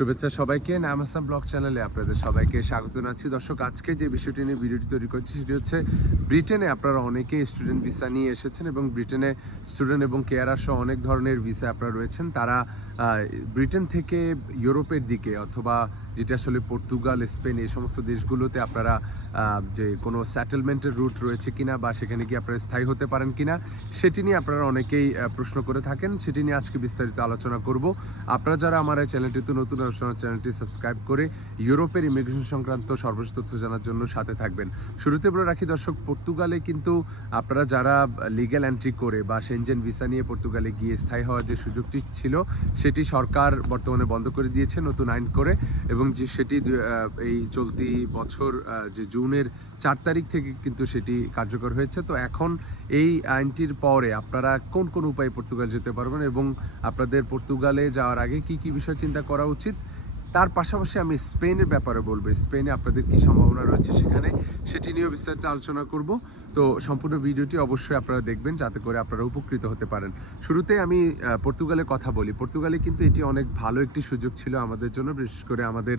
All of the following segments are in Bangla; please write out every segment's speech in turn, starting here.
শুভেচ্ছা সবাইকে। নামাসাম ব্লগ চ্যানেলে আপনাদের সবাইকে স্বাগত জানাচ্ছি। দর্শক, আজকে যে বিষয়টি নিয়ে ভিডিওটি তৈরি করছি সেটি হচ্ছে ব্রিটেনে আপনারা অনেকেই স্টুডেন্ট ভিসা নিয়ে এসেছেন এবং ব্রিটেনে স্টুডেন্ট এবং কেয়ারার সহ অনেক ধরনের ভিসা আপনারা রয়েছেন। তারা ব্রিটেন থেকে ইউরোপের দিকে অথবা যেটা আসলে পর্তুগাল, স্পেন এই সমস্ত দেশগুলোতে আপনারা যে কোনো সেটেলমেন্টের রুট রয়েছে কিনা বা সেখানে গিয়ে আপনারা স্থায়ী হতে পারেন কিনা, সেটি নিয়ে আপনারা অনেকেই প্রশ্ন করে থাকেন। সেটি নিয়ে আজকে বিস্তারিত আলোচনা করব। আপনারা যারা আমার এই চ্যানেলটিতে নতুন আলোচনা চ্যানেলটি সাবস্ক্রাইব করে ইউরোপের ইমিগ্রেশন সংক্রান্ত সর্বশেষ তথ্য জানার জন্য সাথে থাকবেন। শুরুতে বলে রাখি দর্শক, পর্তুগালে কিন্তু আপনারা যারা লিগ্যাল এন্ট্রি করে বা সেনজেন ভিসা নিয়ে পর্তুগালে গিয়ে স্থায়ী হওয়ার যে সুযোগটি ছিল, সেটি সরকার বর্তমানে বন্ধ করে দিয়েছে, নতুন আইন করে এবং যে সেটি এই চলতি বছর যে জুনের চার তারিখ থেকে কিন্তু সেটি কার্যকর হয়েছে। তো এখন এই আইনটির পরে আপনারা কোন কোন উপায়ে পর্তুগাল যেতে পারবেন এবং আপনাদের পর্তুগালে যাওয়ার আগে কি কি বিষয় চিন্তা করা উচিত? তার পাশাপাশি আমি স্পেনের ব্যাপারে বলব। স্পেনে আপনাদের কি সম্ভাবনা রয়েছে সেখানে, সেটি নিয়েও বিস্তারিত আলোচনা করব। তো সম্পূর্ণ ভিডিওটি অবশ্যই আপনারা দেখবেন, যাতে করে আপনারা উপকৃত হতে পারেন। শুরুতে আমি পর্তুগালের কথা বলি। পর্তুগালে কিন্তু এটি অনেক ভালো একটি সুযোগ ছিল আমাদের জন্য, বিশেষ করে আমাদের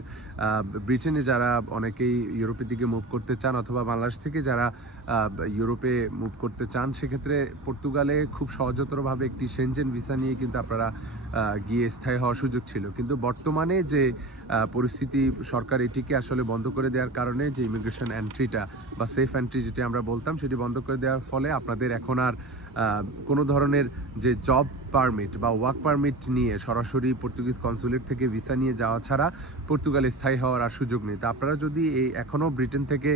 ব্রিটেনে যারা অনেকেই ইউরোপের দিকে মুভ করতে চান অথবা বাংলাদেশ থেকে যারা ইউরোপে মুভ করতে চান, সেক্ষেত্রে পর্তুগালে খুব সহজতরভাবে একটি সেনজেন ভিসা নিয়ে কিন্তু আপনারা গিয়ে স্থায়ী হওয়ার সুযোগ ছিল। কিন্তু বর্তমানে যে পরিস্থিতি সরকার এটিকে আসলে বন্ধ করে দেওয়ার কারণে যে ইমিগ্রেশন এন্ট্রিটা বা সেফ এন্ট্রি যেটি আমরা বলতাম, সেটি বন্ধ করে দেওয়ার ফলে আপনাদের এখন আর কোনো ধরনের যে জব পারমিট বা ওয়ার্ক পারমিট নিয়ে সরাসরি পর্তুগিজ কনসুলেট থেকে ভিসা নিয়ে যাওয়া ছাড়া পর্তুগালে স্থায়ী হওয়ার আর সুযোগ নেই। তো আপনারা যদি এই এখনও ব্রিটেন থেকে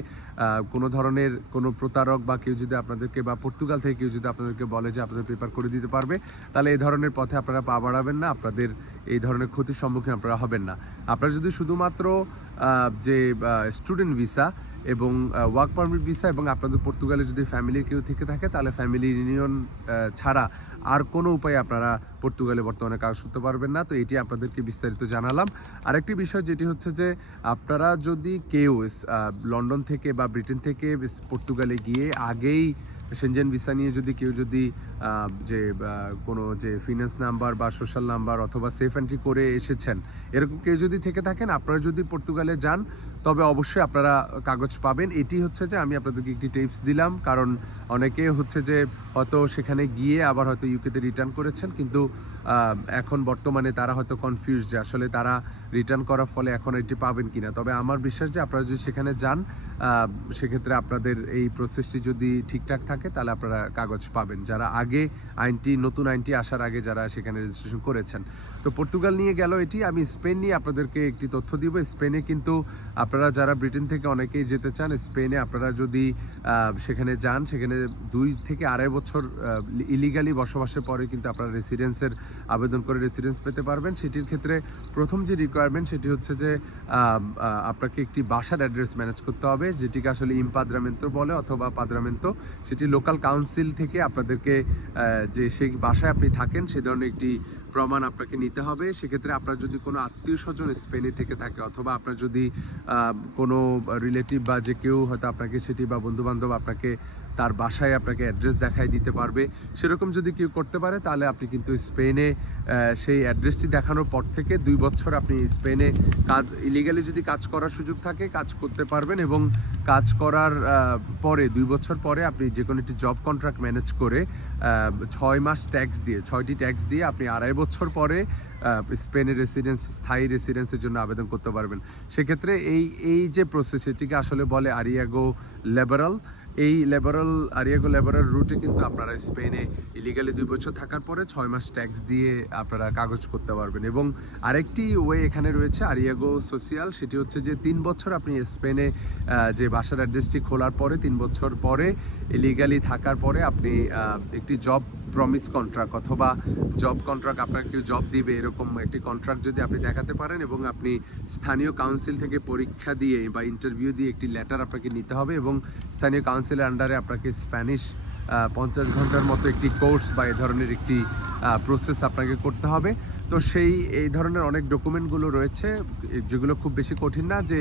কোনো ধরনের কোনো প্রতারক বা কেউ যদি আপনাদেরকে বা পর্তুগাল থেকে কেউ যদি আপনাদেরকে বলে যে আপনাদের পেপার করে দিতে পারবে, তাহলে এই ধরনের পথে আপনারা পা বাড়াবেন না, আপনাদের এই ধরনের ক্ষতির সম্মুখীন আপনারা হবেন না। আপনারা যদি শুধুমাত্র যে স্টুডেন্ট ভিসা এবং ওয়ার্ক পারমিট ভিসা এবং আপনাদের পর্তুগালে যদি ফ্যামিলি কেউ থেকে থাকে, তাহলে ফ্যামিলি ইউনিয়ন ছাড়া আর কোনো উপায়ে আপনারা পর্তুগালে বর্তমানে কাজ করতে পারবেন না, তো এটি আপনাদেরকে বিস্তারিত জানালাম। আরেকটি বিষয় যেটি হচ্ছে যে, আপনারা যদি কেউ লন্ডন থেকে বা ব্রিটেন থেকে পর্তুগালে গিয়ে আগেই সেনজেন ভিসা নিয়ে যদি কেউ যদি যে কোনো যে ফিনান্স নাম্বার বা সোশ্যাল নাম্বার অথবা সেফ এন্ট্রি করে এসেছেন, এরকম কেউ যদি থেকে থাকেন, আপনারা যদি পর্তুগালে যান, তবে অবশ্যই আপনারা কাগজ পাবেন। এটি হচ্ছে যে, আমি আপনাদেরকে একটি টিপস দিলাম, কারণ অনেকে হচ্ছে যে, হয়তো সেখানে গিয়ে আবার হয়তো ইউকেতে রিটার্ন করেছেন, কিন্তু এখন বর্তমানে তারা হয়তো কনফিউজ যে আসলে তারা রিটার্ন করার ফলে এখন এটি পাবেন কিনা। তবে আমার বিশ্বাস যে, আপনারা যদি সেখানে যান সেক্ষেত্রে আপনাদের এই প্রসেসটি যদি ঠিকঠাক থাকে তাহলে আপনারা কাগজ পাবেন। যারা আগে আইনটি, নতুন আইনটি আসার আগে যারা সেখানে রেজিস্ট্রেশন করেছেন। তো পর্তুগাল নিয়ে গেল এটি। আমি স্পেন নিয়ে আপনাদেরকে একটি তথ্য দিব। স্পেনে কিন্তু আপনারা যারা ব্রিটেন থেকে অনেকেই যেতে চান, স্পেনে আপনারা যদি সেখানে যান, সেখানে দুই থেকে আড়াই বছর ইলিগালি বসবাসের পরে কিন্তু আপনারা রেসিডেন্সের আবেদন করে রেসিডেন্স পেতে পারবেন। সেটির ক্ষেত্রে প্রথম যে রিকোয়ারমেন্ট সেটি হচ্ছে যে আপনাকে একটি বাসার অ্যাড্রেস ম্যানেজ করতে হবে, যেটিকে আসলে ইম্পাদ্রামেন্তো বলে অথবা পাদ্রামেন্তো। সেটি লোকাল কাউন্সিল থেকে আপনাদেরকে যে সেই বাসায় আপনি থাকেন সে ধরনের একটি প্রমাণ আপনাকে নিতে হবে। সেক্ষেত্রে আপনার যদি কোনো আত্মীয় স্বজন স্পেনে থেকে থাকে অথবা আপনার যদি কোনো রিলেটিভ বা যে কেউ হয়তো আপনাকে সেটি বা বন্ধু বান্ধব আপনাকে তার বাসায় আপনাকে অ্যাড্রেস দেখাই দিতে পারবে। সেরকম যদি কেউ করতে পারে, তাহলে আপনি কিন্তু স্পেনে সেই অ্যাড্রেসটি দেখানোর পর থেকে দুই বছর আপনি স্পেনে কাজ, ইলিগালি যদি কাজ করার সুযোগ থাকে, কাজ করতে পারবেন এবং কাজ করার পরে, দুই বছর পরে আপনি যে কোনো একটি জব কন্ট্রাক্ট ম্যানেজ করে ছয় মাস ট্যাক্স দিয়ে, ছয়টি ট্যাক্স দিয়ে আপনি আড়াই বছর পরে স্পেনের রেসিডেন্স স্থায়ী রেসিডেন্সের জন্য আবেদন করতে পারবেন। সেক্ষেত্রে এই এই যে প্রসেস এটিকে আসলে বলে আরিয়াগো লেবারাল এই লেবারাল আরিয়াগো লেবারাল রুটে কিন্তু আপনারা স্পেনে ইলিগালি দুই বছর থাকার পরে ছয় মাস ট্যাক্স দিয়ে আপনারা কাগজ করতে পারবেন। এবং আরেকটি ওয়ে এখানে রয়েছে আরিয়াগো সোশিয়াল সেটি হচ্ছে যে তিন বছর আপনি স্পেনে যে বাসার অ্যাড্রেসটি খোলার পরে, তিন বছর পরে ইলিগালি থাকার পরে আপনি একটি জব প্রমিস কন্ট্রাক্ট অথবা জব কন্ট্রাক্ট আপনাকে কেউ জব দিবে, এরকম একটি কন্ট্রাক্ট যদি আপনি দেখাতে পারেন এবং আপনি স্থানীয় কাউন্সিল থেকে পরীক্ষা দিয়ে বা ইন্টারভিউ দিয়ে একটি লেটার আপনাকে নিতে হবে এবং স্থানীয় কাউন্সিলের আন্ডারে আপনাকে স্প্যানিশ পঞ্চাশ ঘণ্টার মতো একটি কোর্স বা এ ধরনের একটি প্রসেস আপনাকে করতে হবে। তো সেই, এই ধরনের অনেক ডকুমেন্টগুলো রয়েছে যেগুলো খুব বেশি কঠিন না যে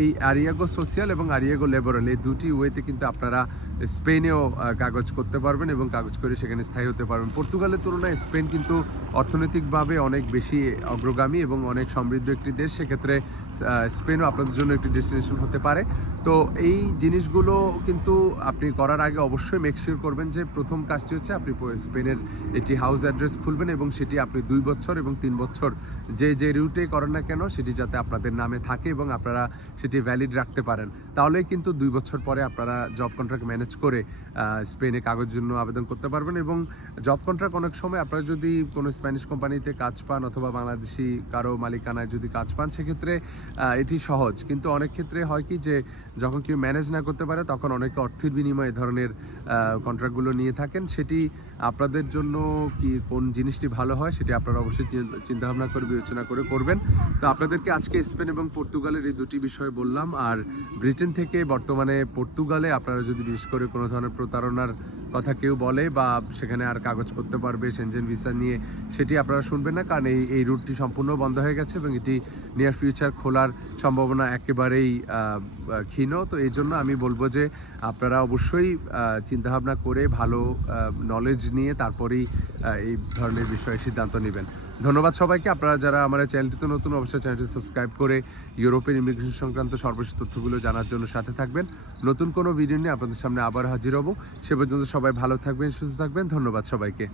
এই আরিয়াগো সোশিয়াল এবং আরিয়াগো লেবারাল এই দুটি ওয়েতে কিন্তু আপনারা স্পেনেও কাগজ করতে পারবেন এবং কাগজ করে সেখানে স্থায়ী হতে পারবেন। পর্তুগালের তুলনায় স্পেন কিন্তু অর্থনৈতিকভাবে অনেক বেশি অগ্রগামী এবং অনেক সমৃদ্ধ একটি দেশ। সেক্ষেত্রে স্পেনও আপনাদের জন্য একটি ডেস্টিনেশন হতে পারে। তো এই জিনিসগুলো কিন্তু আপনি করার আগে অবশ্যই মেকশিওর করবেন যে প্রথম কাজটি হচ্ছে আপনি স্পেনের একটি হাউস অ্যাড্রেস খুলবেন এবং সেটি আপনি দুই বছর এবং তিন বছর যে যে রুটে করেন না কেন, সেটি যাতে আপনাদের নামে থাকে এবং আপনারা সেটি ভ্যালিড রাখতে পারেন। তাহলেই কিন্তু দুই বছর পরে আপনারা জব কন্ট্রাক্ট ম্যানেজ করে স্পেনে কাগজ জন্য আবেদন করতে পারবেন এবং জব কন্ট্রাক্ট অনেক সময় আপনারা যদি কোনো স্প্যানিশ কোম্পানিতে কাজ পান অথবা বাংলাদেশি কারও মালিকানায় যদি কাজ পান, সেক্ষেত্রে এটি সহজ। কিন্তু অনেক ক্ষেত্রে হয় কি যে, যখন কেউ ম্যানেজ না করতে পারে, তখন অনেকে অর্থের বিনিময়ে ধরনের কন্ট্রাক্টগুলো নিয়ে থাকেন। সেটি আপনাদের জন্য কি কোন জিনিসটি ভালো হয়, সেটি আপনারা অবশ্যই চিন্তা ভাবনা করে বিবেচনা করে করবেন। তো আপনাদেরকে আজকে স্পেন এবং পর্তুগালের এই দুটি বিষয় বললাম, আর ব্রিটেন থেকে বর্তমানে পর্তুগালে আপনারা যদি বিশেষ করে কোনো ধরনের প্রতারণার কথা কেউ বলে বা সেখানে আর কাগজ করতে পারবে সেনজেন ভিসা নিয়ে, সেটি আপনারা শুনবেন না, কারণ এই এই রুটটি সম্পূর্ণ বন্ধ হয়ে গেছে এবং এটি নিয়ার ফিউচার খোলার সম্ভাবনা একেবারেই ক্ষীণ। তো এই জন্য আমি বলব যে আপনারা অবশ্যই চিন্তাভাবনা করে ভালো নলেজ নিয়ে তারপরেই এই ধরনের বিষয়ে সিদ্ধান্ত নেবেন। ধন্যবাদ সবাইকে। আপনারা যারা আমার চ্যানেলটিতে নতুন, অবশ্যই চ্যানেলটি সাবস্ক্রাইব করে ইউরোপের ইমিগ্রেশন সংক্রান্ত সর্বশেষ তথ্যগুলো জানার জন্য সাথে থাকবেন। নতুন কোনো ভিডিও নিয়ে আপনাদের সামনে আবার হাজির হব। সে পর্যন্ত সবাই ভালো থাকবেন, সুস্থ থাকবেন। ধন্যবাদ সবাইকে।